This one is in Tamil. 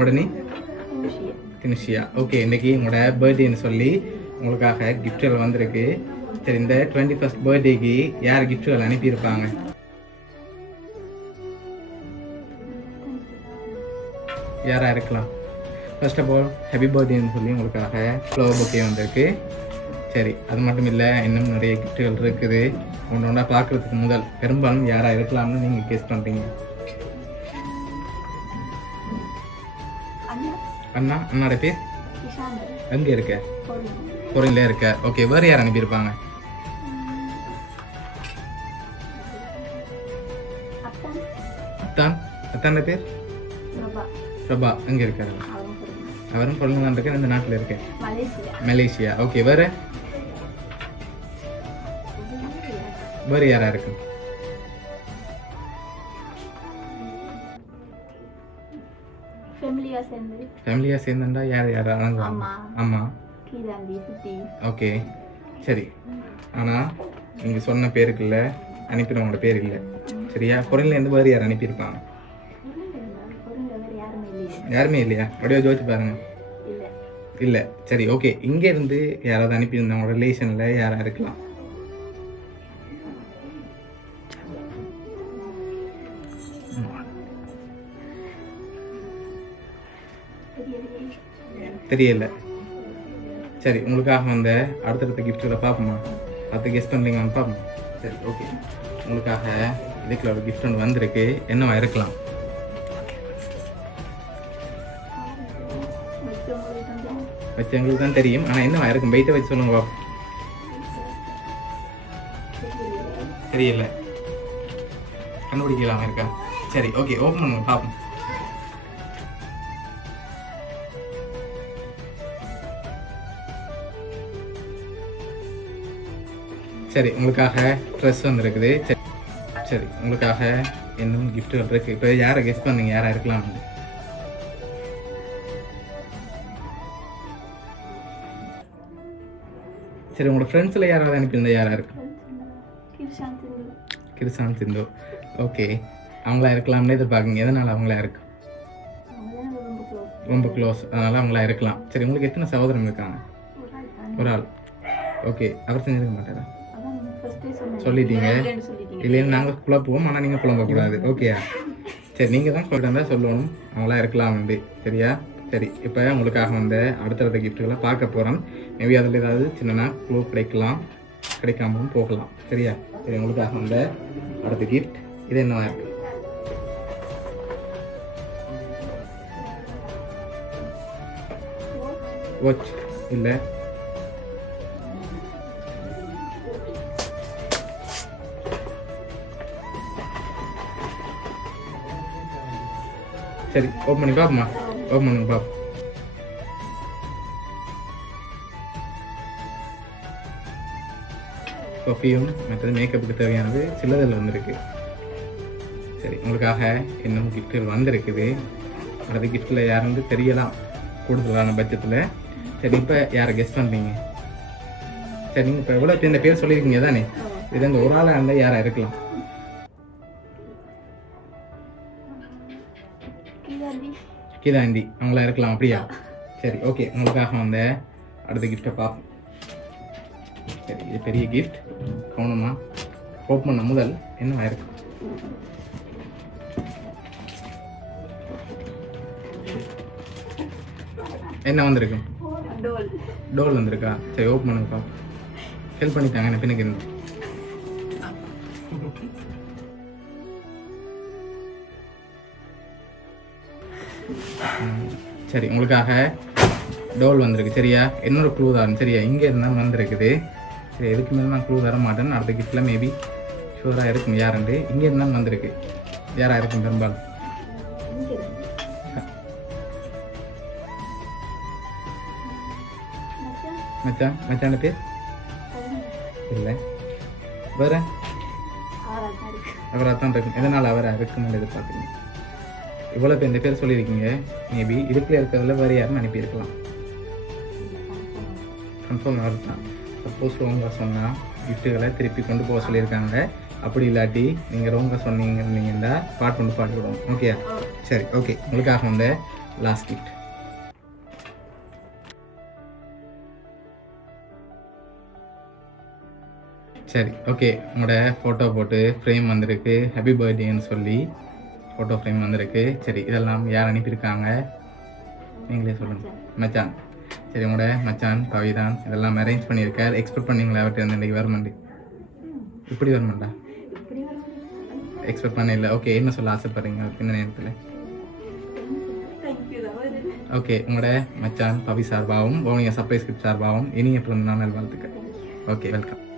உடனே தினுஷியா. ஓகே, இன்றைக்கி உங்களோட பர்த்டேன்னு சொல்லி உங்களுக்காக கிஃப்ட்கள் வந்திருக்கு. சரி, இந்த 21st பர்த்டேக்கு யார் கிஃப்ட்கள் அனுப்பியிருப்பாங்க? யாராக இருக்கலாம்? ஃபர்ஸ்ட் ஆஃப் ஆல் ஹாப்பி பர்த்டேன்னு சொல்லி உங்களுக்காக ஃப்ளவர் பொக்கே வந்திருக்கு. சரி, அது மட்டும் இல்லை, இன்னும் நிறைய கிஃப்ட்டுகள் இருக்குது. ஒன்றா பார்க்குறதுக்கு முதல் பெரும்பாலும் யாராக இருக்கலாம்னு நீங்கள் கெஸ் பண்ணுறீங்க? அண்ணா. அண்ணாட பேர் எங்கே இருக்க? பொருளில் இருக்க. ஓகே, வேறு யார் அனுப்பியிருப்பாங்க? அத்தான். அத்தான பேர் பிரபா. எங்கே இருக்காரு? அவரும் பொருள் தான் இருக்க. இந்த நாட்டில் இருக்க மலேசியா. ஓகே, வேறு வேறு யாரா இருக்கு? ஃபேமிலியா சேர்ந்துட்டா யார் யார் அணங்குவாங்க? ஆமா. ஓகே, சரி. ஆனால் நீங்கள் சொன்ன பேருக்குல்ல அனுப்பினவங்களோட பேர் இல்லை. சரியா? பொருள்லேருந்து வேறு யார் அனுப்பியிருப்பாங்க? யாருமே இல்லையா? அப்படியே ஜோதிச்சு பாருங்க. இல்லை. சரி, ஓகே. இங்கேருந்து யாராவது அனுப்பியிருந்தவங்க ரிலேஷனில் யாராக இருக்கலாம்? தெரியல. சரி, உங்களுக்காக வந்த அடுத்தடுத்த கிஃப்ட்களை பார்ப்போமா? பார்த்து கெஸ்ட் பண்ணீங்கன்னு பார்ப்போம். சரி, ஓகே. உங்களுக்காக இதுக்குள்ள ஒரு கிஃப்ட் ஒன்று வந்திருக்கு. என்னவா இருக்கலாம்? வச்சு எங்களுக்கு தான் தெரியும். ஆனால் என்னவா இருக்கும்? வெயிட்டை வச்சு சொல்லுங்க பார்ப்போம். தெரியல. கண்டுபிடிக்கலாம் இருக்கா? சரி, ஓகே. ஓப்பன் பண்ணுங்க பார்ப்போம். சரி, உங்களுக்காக ட்ரெஸ் வந்துருக்குது. சரி, சரி, உங்களுக்காக இன்னும் கிஃப்ட் வந்துருக்கு. இப்போ யாரை கெஸ் பண்ணீங்க? யாராக இருக்கலாம்? சரி, உங்களோட ஃப்ரெண்ட்ஸில் யாராவது அனுப்பியிருந்தா யாராக இருக்கு? கிருஷாந்த் சிந்து. ஓகே, அவங்களா இருக்கலாம்னு எதிர்பார்க்குங்க. எதனால் அவங்களா இருக்கு? ரொம்ப க்ளோஸ், அதனால் அவங்களா இருக்கலாம். சரி, உங்களுக்கு எத்தனை சகோதரம் இருக்காங்க? ஒரு ஆள். ஓகே, அவர் செஞ்சிருக்க மாட்டாரா? சொல்லிட்டீங்க. இல்லைன்னு நாங்கள் குழப்புவோம், ஆனால் நீங்கள் குழம்பக்கூடாது. ஓகேயா? சரி, நீங்கள் தான் சொல்லிட்டு சொல்லணும் அவங்களா இருக்கலாம் வந்து. சரியா? சரி, இப்போ உங்களுக்காக வந்த அடுத்தடுத்த கிஃப்ட்டுகளை பார்க்க போகிறோம். மேபி அதில் ஏதாவது சின்னனா க்ளூ கிடைக்கலாம், கிடைக்காமலும் போகலாம். சரியா? சரி, உங்களுக்காக வந்த அடுத்த கிஃப்ட் இது என்னவா இருக்கு? வாட்ச் இல்லை. சரி, ஓப்பன் பண்ணி பார்ப்போமா? ஓப்பன் பண்ணுங்க பார்ப்போம். பர்ஃப்யூம் மற்றது மேக்கப்புக்கு தேவையானது சிலதில் வந்திருக்கு. சரி, உங்களுக்காக இன்னும் கிஃப்ட்டுகள் வந்திருக்குது. அடுத்த கிஃப்ட்டில் யாருந்து தெரியலாம் கூடுதலான பட்சத்தில். சரி, இப்போ யாரை கெஸ்ட் பண்ணுறீங்க? சரி, நீங்கள் இப்போ எவ்வளோ இந்த பேர் சொல்லியிருக்கீங்க தானே? இது இந்த ஒரு ஆளாக இருந்தால் யாராக இருக்கலாம்? கீதாந்தி. அவங்களா இருக்கலாம். அப்படியா? சரி, ஓகே. உங்களுக்காக வந்த அடுத்த கிஃப்டை பார்ப்போம். சரி, இது பெரிய கிஃப்ட். கவனமா ஓப்பன் பண்ண முதல் என்னவா இருக்கு? என்ன வந்திருக்கு? டோல் வந்திருக்கா? சரி, ஓப்பன் பண்ணுங்க பார்ப்போம். ஹெல்ப் பண்ணிட்டாங்க என்ன பின்னுக்கு இருந்து. சரி, உங்களுக்காக டோல் வந்திருக்கு. சரியா? இன்னொரு க்ளூ தான். சரியா? இங்கே இருந்தால் வந்திருக்குது. சரி, எதுக்கு மேலே நான் க்ளூ தர மாட்டேன். அடுத்த கிஃப்ட்டில் மேபி ஷூராக இருக்கும் யாருண்டு. இங்கே இருந்தால் வந்திருக்கு. யாராக இருக்கும் பெரும்பாலும்? மச்சான். மச்சான பேர் இல்லை. வேற அவராக தான் இருக்கும். எதனால் அவராக இருக்குன்னு எதிர்பார்க்குறீங்க? இவ்வளோ பேர் இந்த பேர் சொல்லியிருக்கீங்க. மேபி இதுக்குள்ள இருக்கிறதுல வேறு யாருன்னு அனுப்பியிருக்கலாம். கன்ஃபார்ம் அவர் தான். சப்போஸ் ரோங்காக சொன்னால் கிஃப்ட்டுகளை திருப்பி கொண்டு போக சொல்லியிருக்காங்க. அப்படி இல்லாட்டி நீங்கள் ரோங்காக சொன்னீங்கன்னா பாட்டு கொண்டு பாட்டு விடுவோம். ஓகே? சரி, ஓகே. உங்களுக்காக வந்து லாஸ்ட் கிஃப்ட். சரி ஓகே, உங்களோட ஃபோட்டோ போட்டு ஃப்ரேம் வந்திருக்கு, ஹாப்பி பர்த்டேன்னு சொல்லி ஃபோட்டோ ஃப்ரேம் வந்திருக்கு. சரி, இதெல்லாம் யார் அனுப்பியிருக்காங்க நீங்களே சொல்லுங்கள். மச்சான். சரி, உங்களோட மச்சான் கவிதான் இதெல்லாம் அரேஞ்ச் பண்ணியிருக்கார். எக்ஸ்பெக்ட் பண்ணீங்களா அவர்கிட்ட இருந்து இன்றைக்கி வரமாண்டி? இப்படி வரமாட்டா? எக்ஸ்பெக்ட் பண்ண இல்லை. ஓகே, என்ன சொல்ல ஆசைப்படுறீங்க இந்த நேரத்தில்? ஓகே, உங்களோட மச்சான் பவி சார்பாகவும் பவுனியா சர்ப்ரைஸ் கிஃப்ட் சார்பாகவும் இனிய பிறந்த நாள் வாழ்த்துக்கள். Okay, welcome.